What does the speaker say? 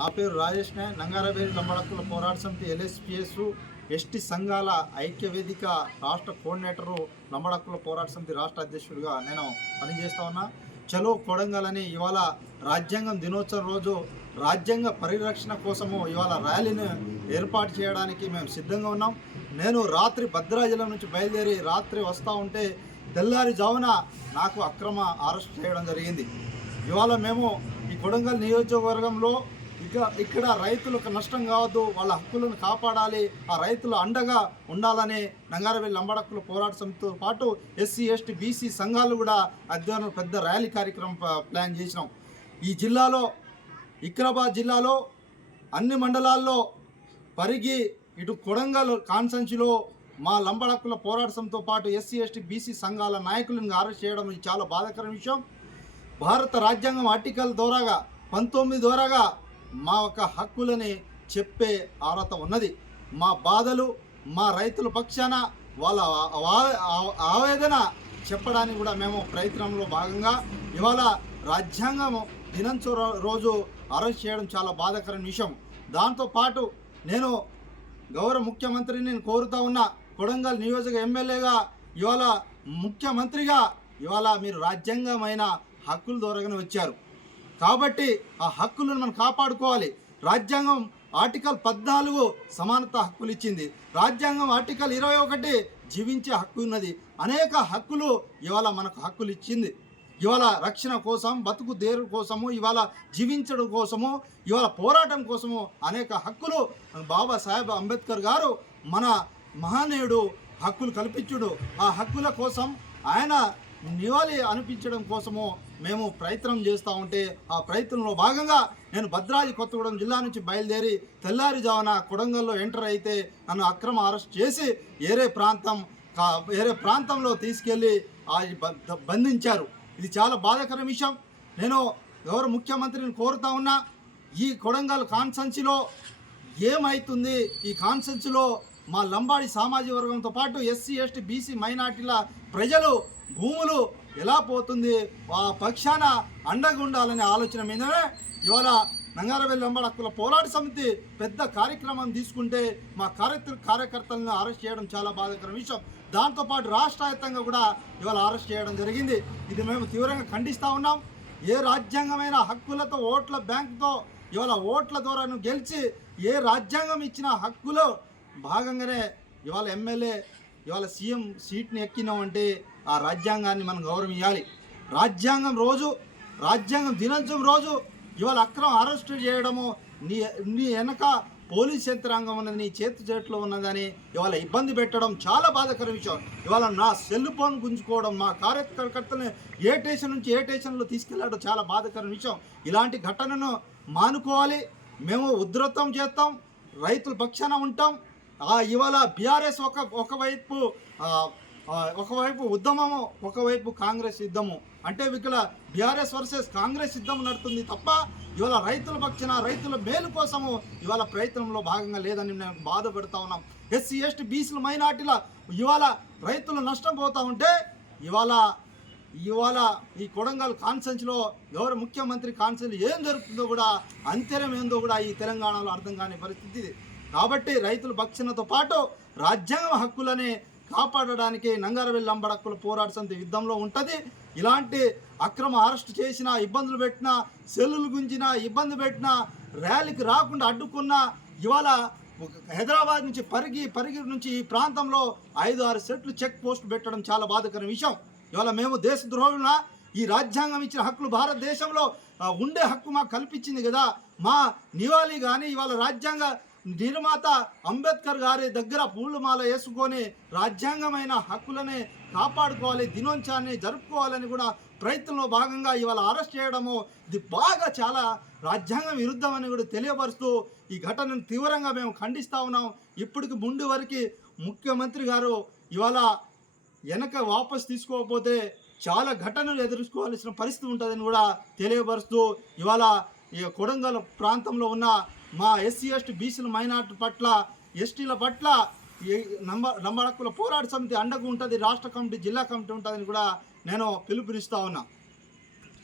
నా పేరు రాజేష్ నాయక్. నంగారవేలి లంబడక్కుల పోరాట సమితి LSPS ఎస్టీ సంఘాల ఐక్య వేదిక రాష్ట్ర కోఆర్డినేటరు, లంబడక్కుల పోరాట సమితి రాష్ట్ర అధ్యక్షుడిగా నేను పనిచేస్తూ ఉన్నా. చలో కొడంగల్ అని ఇవాళ రాజ్యాంగం దినోత్సవం రోజు రాజ్యాంగ పరిరక్షణ కోసము ఇవాళ ర్యాలీని ఏర్పాటు చేయడానికి మేము సిద్ధంగా ఉన్నాం. నేను రాత్రి భద్రాచలం నుంచి బయలుదేరి రాత్రి వస్తూ ఉంటే తెల్లారిజామున నాకు అక్రమ అరెస్ట్ చేయడం జరిగింది. ఇవాళ మేము ఈ కొడంగల్ నియోజకవర్గంలో ఇక్కడ రైతులకు నష్టం కావద్దు, వాళ్ళ హక్కులను కాపాడాలి, ఆ రైతుల అండగా ఉండాలని నంగారవేలి లంబడక్కుల పోరాట సమితితో పాటు SC ST BC సంఘాలు కూడా అధ్యయనం పెద్ద ర్యాలీ కార్యక్రమం ప్లాన్ చేసినాం. ఈ జిల్లాలో వికారాబాద్ జిల్లాలో అన్ని మండలాల్లో పరిగి ఇటు కొడంగల్ కాన్సెన్సీలో మా లంబడక్కుల పోరాట సమితితో పాటు SC ST BC సంఘాల నాయకులను అరెస్ట్ చేయడం ఇది చాలా బాధాకరమైన విషయం. భారత రాజ్యాంగం ఆర్టికల్ ద్వారాగా 19 ద్వారాగా మా యొక్క హక్కులని చెప్పే అర్హత ఉన్నది. మా బాధలు, మా రైతుల పక్షాన వాళ్ళ ఆవేదన చెప్పడానికి కూడా మేము ప్రయత్నంలో భాగంగా ఇవాళ రాజ్యాంగం దినోత్సవం రోజు అరెస్ట్ చేయడం చాలా బాధాకరమైన విషయం. దాంతోపాటు నేను గౌరవ ముఖ్యమంత్రిని నేను కోరుతా ఉన్నా, కొడంగల్ నియోజక ఎమ్మెల్యేగా ఇవాళ ముఖ్యమంత్రిగా ఇవాళ మీరు రాజ్యాంగమైన హక్కుల ద్వారాగానే వచ్చారు కాబట్టి ఆ హక్కులను మనం కాపాడుకోవాలి. రాజ్యాంగం ఆర్టికల్ 14 సమానత హక్కులు ఇచ్చింది. రాజ్యాంగం ఆర్టికల్ 21 జీవించే హక్కు ఉన్నది. అనేక హక్కులు ఇవాళ మనకు హక్కులు ఇచ్చింది. ఇవాళ రక్షణ కోసం, బతుకు దేరు కోసము, ఇవాళ జీవించడం కోసము, ఇవాళ పోరాటం కోసము అనేక హక్కులు బాబాసాహెబ్ అంబేద్కర్ గారు మన మహానీయుడు హక్కులు కల్పించుడు. ఆ హక్కుల కోసం ఆయన నివాళి అనిపించడం కోసము మేము ప్రయత్నం చేస్తూ ఉంటే ఆ ప్రయత్నంలో భాగంగా నేను భద్రాద్రి కొత్తగూడెం జిల్లా నుంచి బయలుదేరి తెల్లారిజామున కొడంగల్లో ఎంటర్ అయితే నన్ను అక్రమ అరెస్ట్ చేసి వేరే ప్రాంతంలో తీసుకెళ్ళి బంధించారు. ఇది చాలా బాధాకర విషయం. నేను గౌరవ ముఖ్యమంత్రిని కోరుతా ఉన్నా, ఈ కొడంగల్ కాన్సెన్సీలో ఏమవుతుంది, ఈ కాన్సెన్సీలో మా లంబాడి సామాజిక వర్గంతో పాటు SC ST BC మైనార్టీల ప్రజలు భూములు ఎలా పోతుంది, ఆ పక్షాన అండగా ఉండాలనే ఆలోచన మీదనే ఇవాళ నంగారవేలి లంబడక్కుల పోరాట సమితి పెద్ద కార్యక్రమం తీసుకుంటే మా కార్యకర్తలను అరెస్ట్ చేయడం చాలా బాధాకర విషయం. దాంతోపాటు రాష్ట్రవ్యాప్తంగా కూడా ఇవాళ అరెస్ట్ చేయడం జరిగింది. ఇది మేము తీవ్రంగా ఖండిస్తూ ఉన్నాం. ఏ రాజ్యాంగమైన హక్కులతో, ఓట్ల బ్యాంకుతో ఇవాళ ఓట్ల ద్వారా గెలిచి ఏ రాజ్యాంగం ఇచ్చిన హక్కులో భాగంగానే ఇవాళ ఎమ్మెల్యే ఇవాళ CM సీట్ని ఎక్కినామంటే ఆ రాజ్యాంగాన్ని మనం గౌరవం ఇవ్వాలి. రాజ్యాంగం దినోత్సవం రోజు ఇవాళ అక్రమ అరెస్టు చేయడము, నీ వెనక పోలీస్ యంత్రాంగం ఉన్నది, నీ చేతిలో ఉన్నదని ఇవాళ ఇబ్బంది పెట్టడం చాలా బాధాకర విషయం. ఇవాళ నా సెల్ ఫోన్ గుంజుకోవడం, మా కార్యకర్తల్ని ఏ స్టేషన్ నుంచి ఏ స్టేషన్లో తీసుకెళ్ళడం చాలా బాధాకర విషయం. ఇలాంటి ఘటనను మానుకోవాలి. మేము ఉధృతం చేస్తాం, రైతుల పక్షాన ఉంటాం. ఇవాళ BRS ఒకవైపు ఉద్యమము, ఒకవైపు కాంగ్రెస్ యుద్ధము. అంటే ఇక్కడ BRS వర్సెస్ కాంగ్రెస్ యుద్ధం నడుతుంది తప్ప ఇవాళ రైతుల పక్షాన, రైతుల మేలు కోసము ఇవాళ ప్రయత్నంలో భాగంగా లేదని మేము బాధపడుతూ ఉన్నాం. SC ST BC మైనార్టీల ఇవాళ రైతులు నష్టం పోతూ ఉంటే ఇవాళ ఈ కొడంగల్ కాన్సెన్స్లో గౌరవ ముఖ్యమంత్రి కాన్సెన్స్ ఏం జరుగుతుందో కూడా, అంతరం ఏందో కూడా ఈ తెలంగాణలో అర్థం కాని పరిస్థితి. కాబట్టి రైతుల పక్షానతో పాటు రాజ్యాంగ హక్కులని కాపాడడానికి నంగారవేలి లంబడక్కుల పోరాట సమితి యుద్ధంలో ఉంటుంది. ఇలాంటి అక్రమ అరెస్ట్ చేసినా, ఇబ్బందులు పెట్టినా, సెల్లులు గుంజినా, ఇబ్బంది పెట్టినా, ర్యాలీకి రాకుండా అడ్డుకున్నా, ఇవాళ హైదరాబాద్ నుంచి పరిగి నుంచి ఈ ప్రాంతంలో 5-6 సెట్లు చెక్ పోస్ట్ పెట్టడం చాలా బాధాకర విషయం. ఇవాళ మేము దేశద్రోహులునా? ఈ రాజ్యాంగం ఇచ్చిన హక్కులు భారతదేశంలో ఉండే హక్కు మాకు కల్పించింది కదా. మా నివాళి కానీ ఇవాళ రాజ్యాంగ నిర్మాత అంబేద్కర్ గారి దగ్గర పూలమాల వేసుకొని రాజ్యాంగమైన హక్కులని కాపాడుకోవాలి, దినోత్సవాన్ని జరుపుకోవాలని కూడా ప్రయత్నంలో భాగంగా ఇవాళ అరెస్ట్ చేయడము ఇది బాగా చాలా రాజ్యాంగం విరుద్ధమని కూడా తెలియపరుస్తూ ఈ ఘటనను తీవ్రంగా మేము ఖండిస్తూ ఉన్నాం. ఇప్పటికి ముందు వరకు ముఖ్యమంత్రి గారు ఇవాళ వెనక వాపసు తీసుకోకపోతే చాలా ఘటనలు ఎదుర్కోవాల్సిన పరిస్థితి ఉంటుందని కూడా తెలియపరుస్తూ ఇవాళ ఈ కొడంగల్ ప్రాంతంలో ఉన్న మా SC ST BC మైనార్టీ పట్ల, ఎస్టీల పట్ల లంబడక్కుల పోరాట సమితి అండగా ఉంటుంది. రాష్ట్ర కమిటీ, జిల్లా కమిటీ ఉంటుందని కూడా నేను పిలుపునిస్తా ఉన్నా.